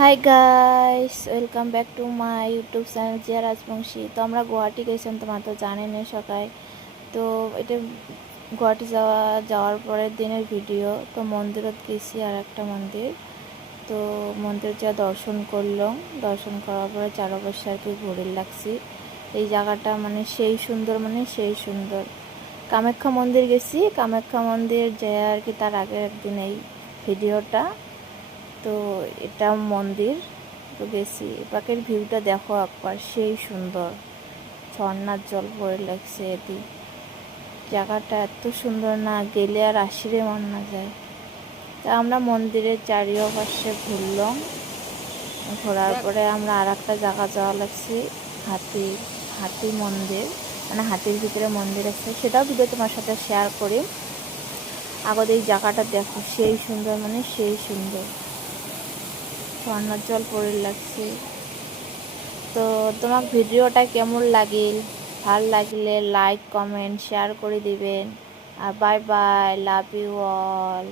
Hi guys, welcome back to my YouTube channel Zia Rajbanshi. তো আমরা গুয়াহাটি গেছিলাম, তোমার তো জানেন সকাল। তো এটা গুয়াহাটি যাওয়ার পরের দিনের ভিডিও। তো মন্দিরত গেছি, আর একটা মন্দির। তো মন্দির যা দর্শন করলাম, দর্শন করার পরে চারপাশে আর কি ঘুরে লাগছি। এই জায়গাটা মানে সেই সুন্দর, মানে সেই সুন্দর। কামাখ্যা মন্দির গেছি, কামাখ্যা মন্দির যায় আর কি তার আগের একদিন এই ভিডিওটা। তো এটা মন্দির। তো গেছি, পাকের ভিউটা দেখো একবার, সেই সুন্দর। ঝর্ণার জল পড়ে লাগছে এদি। জায়গাটা এত সুন্দর, না গেলে আর আসিরে মন না যায়। তা আমরা মন্দিরের চারিপাশে ঘুরলাম। ঘোরার পরে আমরা আর একটা জায়গা যাওয়া লাগছি, হাতি হাতি মন্দির। মানে হাতির ভিতরে মন্দির আছে, সেটাও ভিডিও তোমার সাথে শেয়ার করি। আগত এই জায়গাটা দেখো, সেই সুন্দর, মানে সেই সুন্দর। ঝর্ণার জল পড়ে লাগছে। তো তোমার ভিডিওটা কেমন লাগিল? ভাল লাগলে লাইক কমেন্ট শেয়ার করে দিবেন। আর bye bye, love you all.